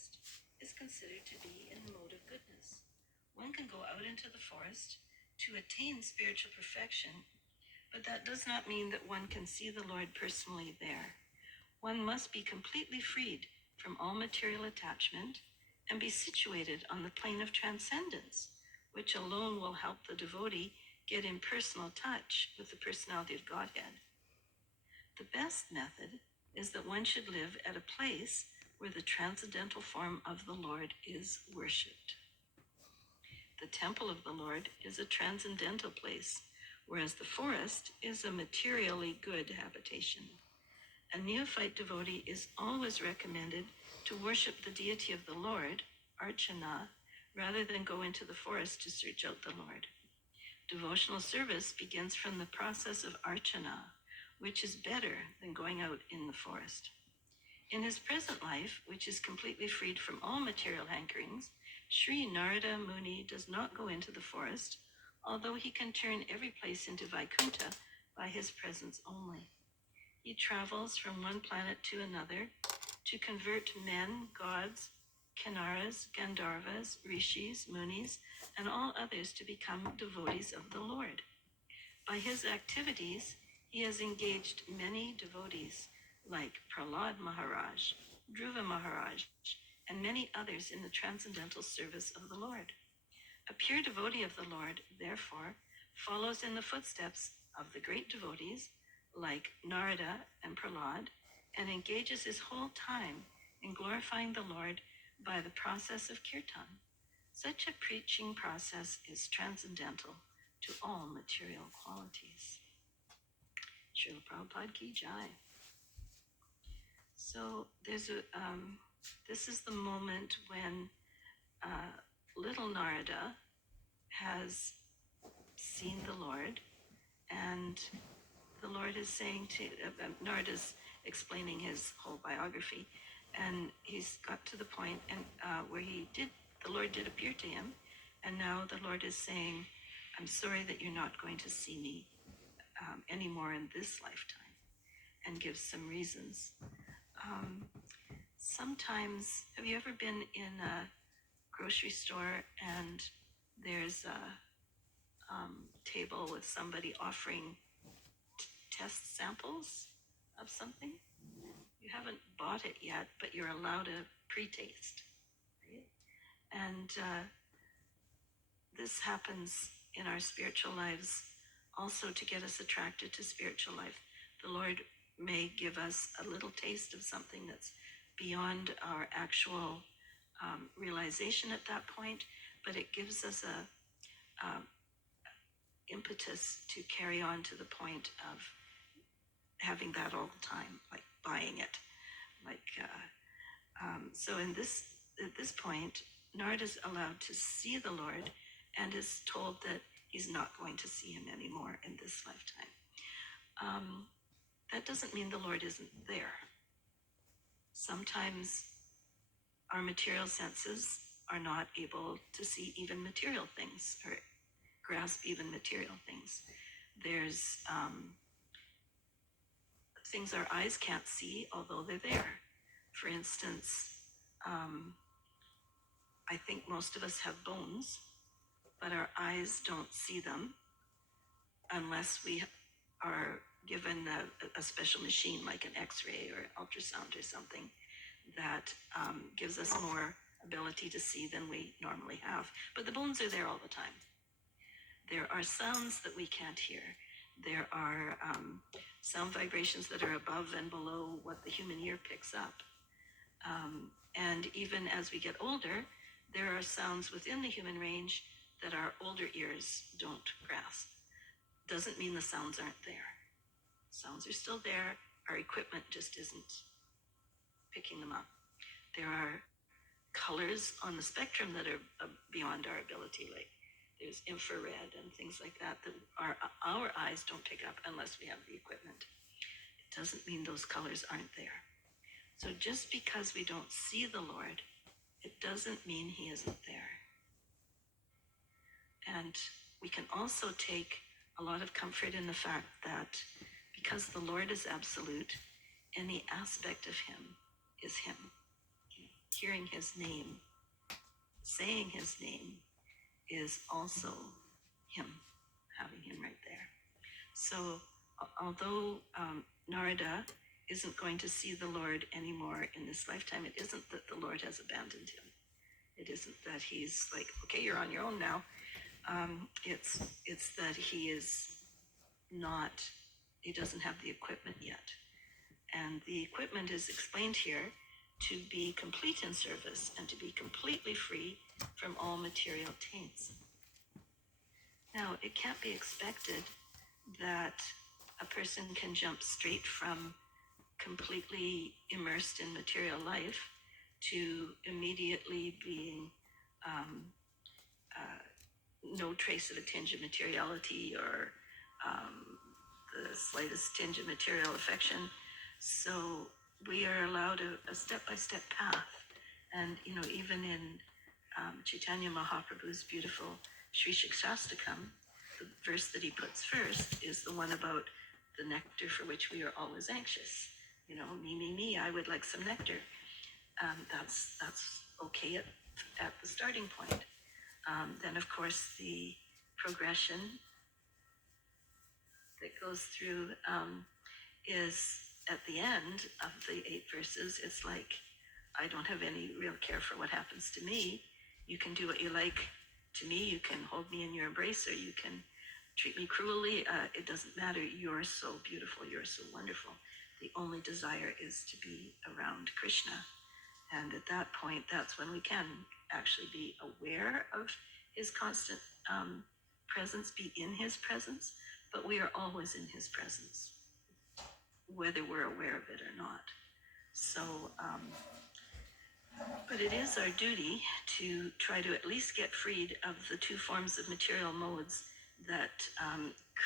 forest is considered to be in the mode of goodness. One can go out into the forest to attain spiritual perfection, but that does not mean that one can see the Lord personally there. One must be completely freed from all material attachment and be situated on the plane of transcendence, which alone will help the devotee get in personal touch with the personality of Godhead. The best method is that one should live at a place where the transcendental form of the Lord is worshipped. The temple of the Lord is a transcendental place, whereas the forest is a materially good habitation. A neophyte devotee is always recommended to worship the deity of the Lord, Archana, rather than go into the forest to search out the Lord. Devotional service begins from the process of Archana, which is better than going out in the forest. In his present life, which is completely freed from all material hankerings, Sri Narada Muni does not go into the forest, although he can turn every place into Vaikuntha by his presence only. He travels from one planet to another to convert men, gods, Kinnaras, Gandharvas, Rishis, Munis, and all others to become devotees of the Lord. By his activities, he has engaged many devotees like Prahlad Maharaj, Dhruva Maharaj, and many others in the transcendental service of the Lord. A pure devotee of the Lord, therefore, follows in the footsteps of the great devotees like Narada and Prahlad, and engages his whole time in glorifying the Lord by the process of kirtan. Such a preaching process is transcendental to all material qualities. Srila Prabhupada Ki Jai. So this is the moment when little Narada has seen the Lord, and the Lord is saying to, Narada's explaining his whole biography, and he's got to the point and where the Lord did appear to him, and now the Lord is saying, I'm sorry that you're not going to see me anymore in this lifetime, and gives some reasons. Sometimes, have you ever been in a grocery store and there's a table with somebody offering test samples of something? You haven't bought it yet, but you're allowed a pre-taste, right? And this happens in our spiritual lives also to get us attracted to spiritual life. The Lord may give us a little taste of something that's beyond our actual realization at that point, but it gives us a impetus to carry on to the point of having that all the time, like buying it. So at this point, Narada is allowed to see the Lord and is told that he's not going to see him anymore in this lifetime. That doesn't mean the Lord isn't there. Sometimes our material senses are not able to see even material things or grasp even material things. There's things our eyes can't see, although they're there. For instance, I think most of us have bones, but our eyes don't see them unless we are given a special machine like an X-ray or ultrasound or something that gives us more ability to see than we normally have. But the bones are there all the time. There are sounds that we can't hear. There are sound vibrations that are above and below what the human ear picks up. And even as we get older, there are sounds within the human range that our older ears don't grasp. Doesn't mean the sounds aren't there. Sounds are still there. Our equipment just isn't picking them up. There are colors on the spectrum that are beyond our ability, like there's infrared and things like that our eyes don't pick up unless we have the equipment. It doesn't mean those colors aren't there. So just because we don't see the Lord, it doesn't mean he isn't there. And we can also take a lot of comfort in the fact that because the Lord is absolute, any aspect of him is him. Here hearing his name, saying his name, is also him, having him right there. So although Narada isn't going to see the Lord anymore in this lifetime, it isn't that the Lord has abandoned him. It isn't that he's like, okay, you're on your own now. It's that he doesn't have the equipment yet. And the equipment is explained here to be complete in service and to be completely free from all material taints. Now, it can't be expected that a person can jump straight from completely immersed in material life to immediately being no trace of a tinge of materiality or the slightest tinge of material affection. So we are allowed a step-by-step path. And, even in Chaitanya Mahaprabhu's beautiful Sri Shikshastakam, the verse that he puts first is the one about the nectar for which we are always anxious. Me, I would like some nectar. That's okay at the starting point. Then, of course, the progression that goes through is at the end of the 8 verses. It's like, I don't have any real care for what happens to me. You can do what you like to me. You can hold me in your embrace, or you can treat me cruelly. It doesn't matter. You're so beautiful. You're so wonderful. The only desire is to be around Krishna. And at that point, that's when we can actually be aware of his constant presence, be in his presence, but we are always in his presence, whether we're aware of it or not. So, but it is our duty to try to at least get freed of the 2 forms of material modes that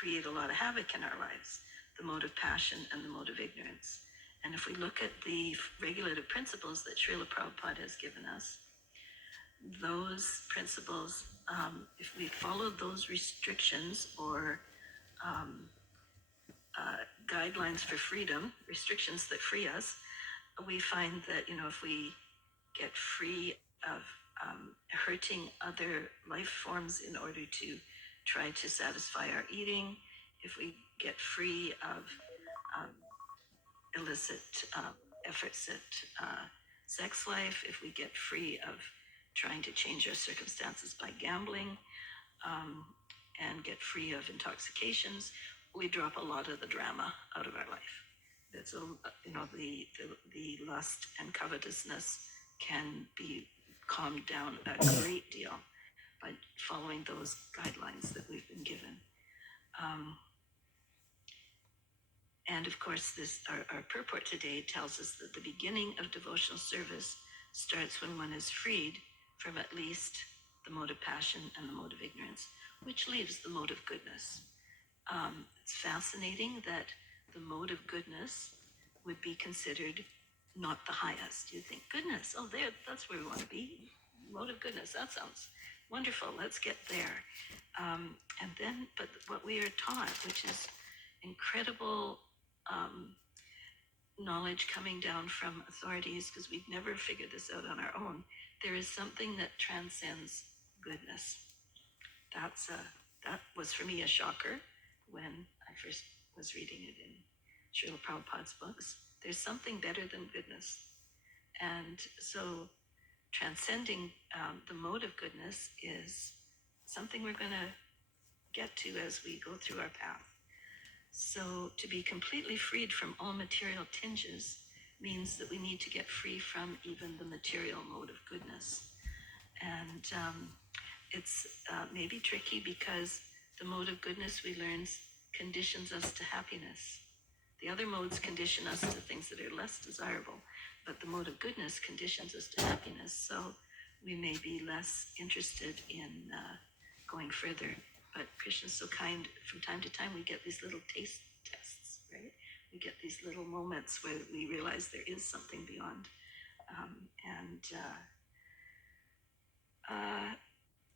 create a lot of havoc in our lives, the mode of passion and the mode of ignorance. And if we look at the regulative principles that Srila Prabhupada has given us, those principles, if we follow those restrictions or guidelines for freedom, restrictions that free us, we find that, if we get free of hurting other life forms in order to try to satisfy our eating, if we get free of illicit efforts at sex life, if we get free of trying to change our circumstances by gambling, and get free of intoxications, we drop a lot of the drama out of our life. That's the lust and covetousness can be calmed down a great deal by following those guidelines that we've been given. And of course, our purport today tells us that the beginning of devotional service starts when one is freed from at least the mode of passion and the mode of ignorance, which leaves the mode of goodness. It's fascinating that the mode of goodness would be considered not the highest. You think, goodness, that's where we want to be. Mode of goodness, that sounds wonderful. Let's get there. And then, but what we are taught, which is incredible knowledge coming down from authorities, because we've never figured this out on our own, there is something that transcends goodness. That was for me a shocker when I first was reading it in Srila Prabhupada's books. There's something better than goodness. And so transcending the mode of goodness is something we're going to get to as we go through our path. So to be completely freed from all material tinges means that we need to get free from even the material mode of goodness. And it's maybe tricky because the mode of goodness we learn conditions us to happiness. The other modes condition us to things that are less desirable, but the mode of goodness conditions us to happiness. So we may be less interested in going further. But Krishna's so kind. From time to time, we get these little taste tests, right? We get these little moments where we realize there is something beyond.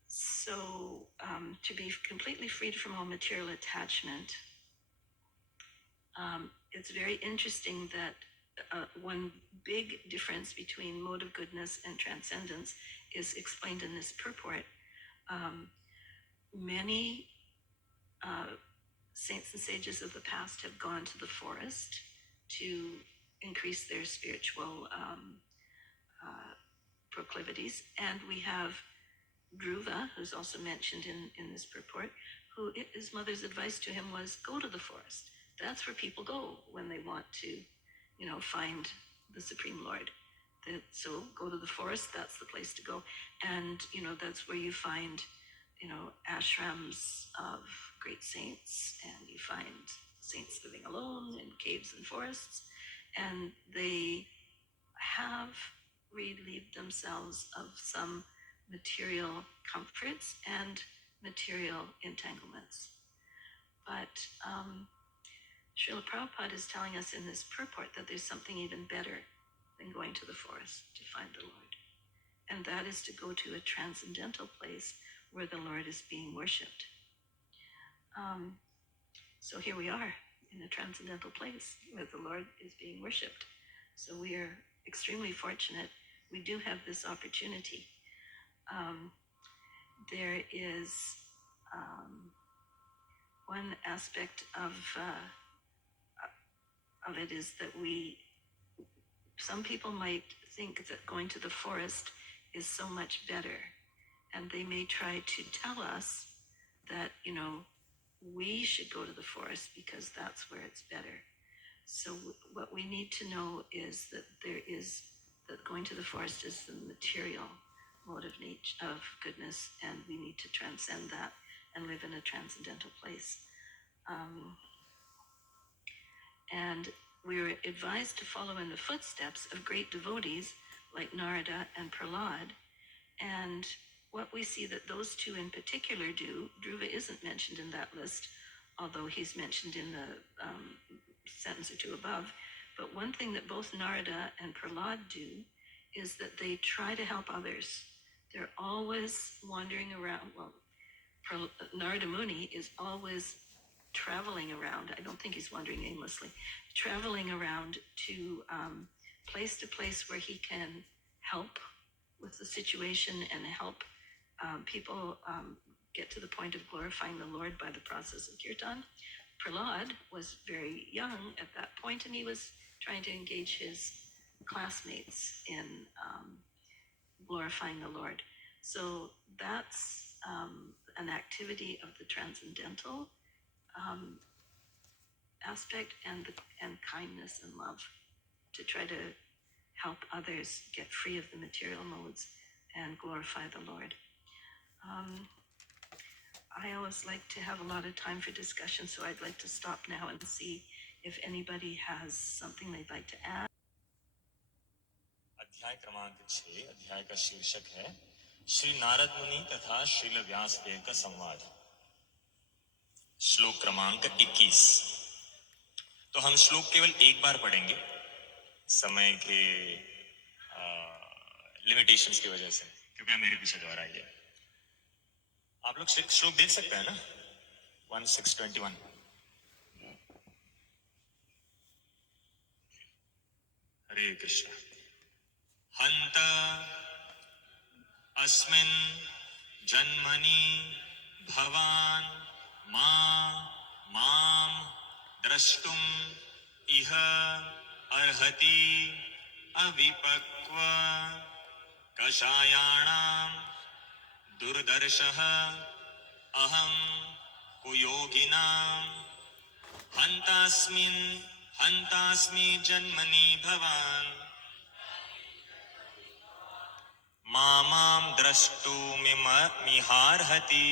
So to be completely freed from all material attachment, it's very interesting that one big difference between mode of goodness and transcendence is explained in this purport. Many saints and sages of the past have gone to the forest to increase their spiritual proclivities, and we have Dhruva, who's also mentioned in this purport, who his mother's advice to him was go to the forest. That's where people go when they want to, find the Supreme Lord. So go to the forest, that's the place to go. And, that's where you find, ashrams of great saints, and you find saints living alone in caves and forests. And they have relieved themselves of some material comforts and material entanglements. But Srila Prabhupada is telling us in this purport that there's something even better than going to the forest to find the Lord. And that is to go to a transcendental place where the Lord is being worshipped. So here we are in a transcendental place where the Lord is being worshipped. So we are extremely fortunate. We do have this opportunity. There is one aspect of it is that some people might think that going to the forest is so much better, and they may try to tell us that we should go to the forest because that's where it's better. So what we need to know is that that going to the forest is the material mode of nature of goodness, and we need to transcend that and live in a transcendental place. And we were advised to follow in the footsteps of great devotees like Narada and Prahlad. And what we see that those two in particular do, Dhruva isn't mentioned in that list, although he's mentioned in the sentence or two above. But one thing that both Narada and Prahlad do is that they try to help others. They're always wandering around. Well, Narada Muni is always traveling around. I don't think he's wandering aimlessly, traveling around to place where he can help with the situation and help people get to the point of glorifying the Lord by the process of kirtan. Prahlad was very young at that point, and he was trying to engage his classmates in glorifying the Lord. So that's an activity of the transcendental aspect and kindness and love to try to help others get free of the material modes and glorify the Lord. I always like to have a lot of time for discussion, so I'd like to stop now and see if anybody has something they'd like to add. अध्याय क्रमांक 6 अध्याय का शीर्षक है श्री नारद मुनि तथा श्रील व्यासदेव का संवाद। श्लोक क्रमांक 21। तो हम श्लोक केवल एक बार पढ़ेंगे समय के लिमिटेशंस की वजह से। कृपया मेरे पीछे दोहराइए। आप लोग श्लोक देख सकते हैं ना? 1621। हरे कृष्ण। हंत अस्मिन् जन्मनि भवान् मां द्रष्टुम् इह अर्हति अविपक्व कषायाणां दुर्दर्शः अहं कुयोगिनां हन्तास्मि जन्मनि भवान् मां द्रष्टुमिहार्हति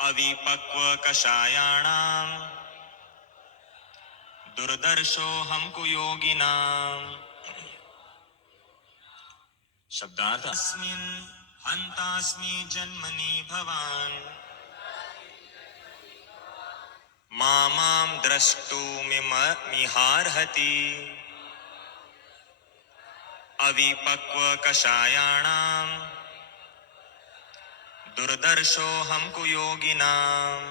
अविपक्व कषायाणां दुर्दर्शोऽहं कुयोगिनाम्। शब्दार्थ हन्तास्मि जन्मनि भवान् मां द्रष्टुमिहार्हति अविपक्व कषायाणां दुर्दर्शोऽहं कुयोगिनाम्।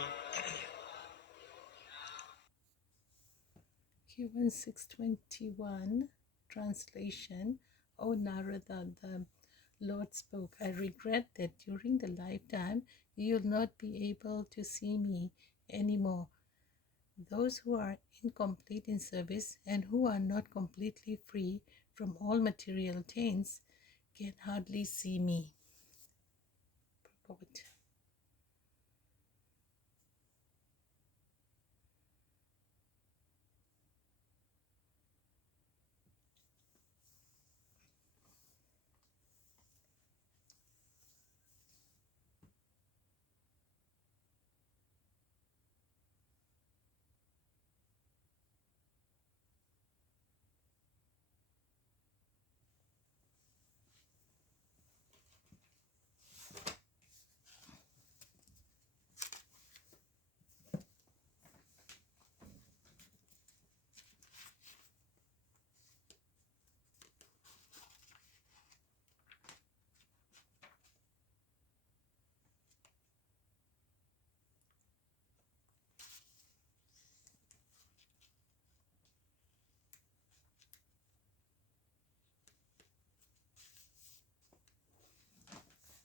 Okay, 1621 translation. O Narada, the Lord spoke, I regret that during the lifetime you will not be able to see me anymore. Those who are incomplete in service and who are not completely free from all material taints can hardly see me. Purport.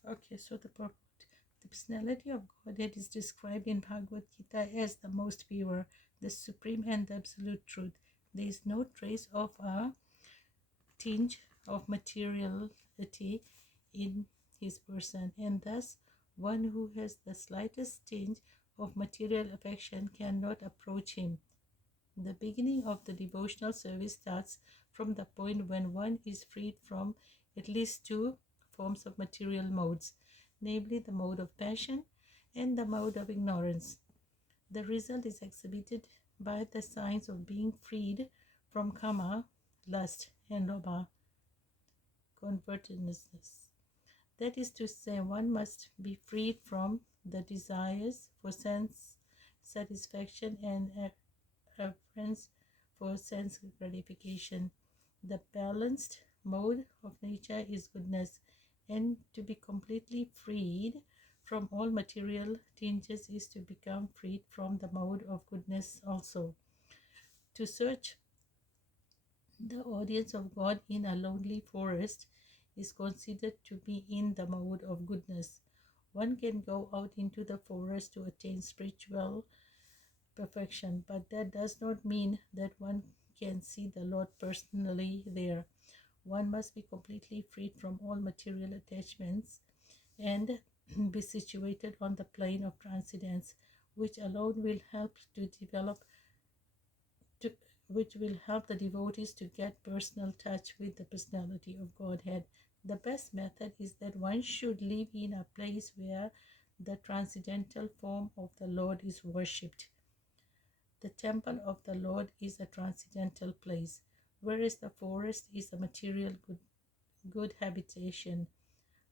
Okay, so the purport. The personality of Godhead is described in Bhagavad Gita as the most pure, the supreme and the absolute truth. There is no trace of a tinge of materiality in his person, and thus one who has the slightest tinge of material affection cannot approach him. The beginning of the devotional service starts from the point when one is freed from at least two forms of material modes, namely the mode of passion and the mode of ignorance. The result is exhibited by the signs of being freed from kama, lust, and lobha, convertedness. That is to say, one must be freed from the desires for sense satisfaction and preference for sense gratification. The balanced mode of nature is goodness, and to be completely freed from all material tinges is to become freed from the mode of goodness also. To search the audience of God in a lonely forest is considered to be in the mode of goodness. One can go out into the forest to attain spiritual perfection, but that does not mean that one can see the Lord personally there. One must be completely freed from all material attachments and be situated on the plane of transcendence, which alone will help to develop to, which will help the devotees to get personal touch with the personality of Godhead. The best method is that one should live in a place where the transcendental form of the Lord is worshipped. The temple of the Lord is a transcendental place, whereas the forest is a material good habitation.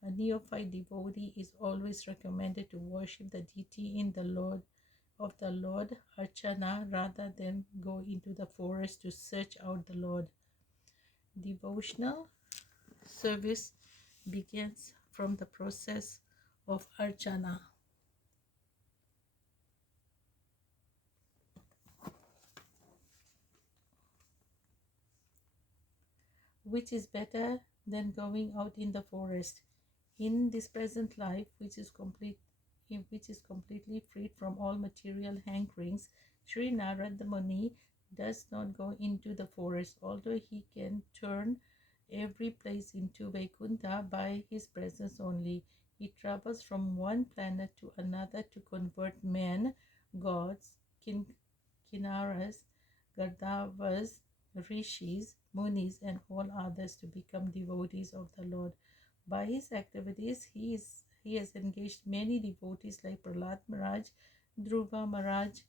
A neophyte devotee is always recommended to worship the deity in the Lord of the Lord Archana rather than go into the forest to search out the Lord. Devotional service begins from the process of Archana. Which is better than going out in the forest? In this present life, which is completely freed from all material hankerings, Sri Narada Muni does not go into the forest, although he can turn every place into Vaikuntha by his presence only. He travels from one planet to another to convert men, gods, kinnaras, gandharvas, rishis, munis, and all others to become devotees of the Lord. By his activities, he has engaged many devotees like Prahlad Maharaj, Dhruva Maharaj,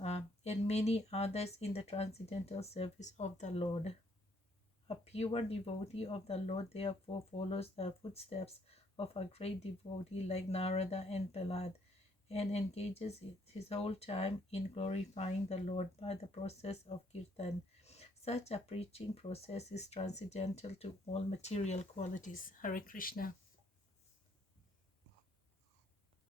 and many others in the transcendental service of the Lord. A pure devotee of the Lord therefore follows the footsteps of a great devotee like Narada and Prahlad and engages his whole time in glorifying the Lord by the process of kirtan. Such a preaching process is transcendental to all material qualities. Hare Krishna.